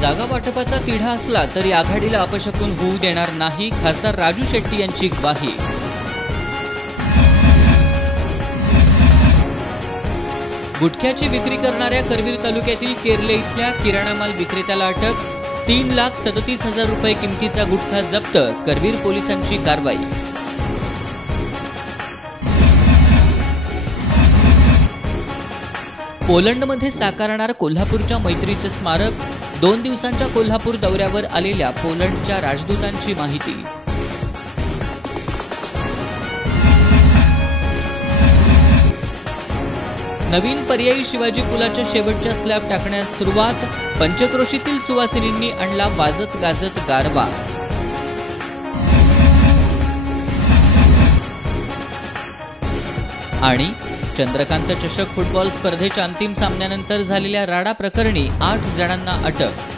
जागा वाटपाचा तिढा असला तरी आघाडीला अपशकुन होऊ देणार नाही, खासदार राजू शेट्टी यांची ग्वाही। गुटख्याची विक्री करणाऱ्या करवीर तालुक्यातील केरले इथल्या किराणा माल विक्रेत्याला अटक। 3,37,000 रुपये किमतीचा गुटखा जप्त, करवीर पोलिसांची कारवाई। पोलंडमध्ये साकारणार कोल्हापूरच्या मैत्रीचे स्मारक। 2 दिवसांच्या कोल्हापूर दौऱ्यावर आलेल्या पोलंडच्या राजदूतांची माहिती। नवीन पर्यायी शिवाजी पुलाच्या शेवटच्या स्लॅब टाकण्यास सुरुवात। पंचक्रोशीतील सुवासिनींनी आणला वाजत गाजत गारवा। आणि चंद्रकांत चषक फुटबॉल स्पर्धेच्या अंतिम सामन्यानंतर झालेल्या राडा प्रकरणी 8 जणांना अटक।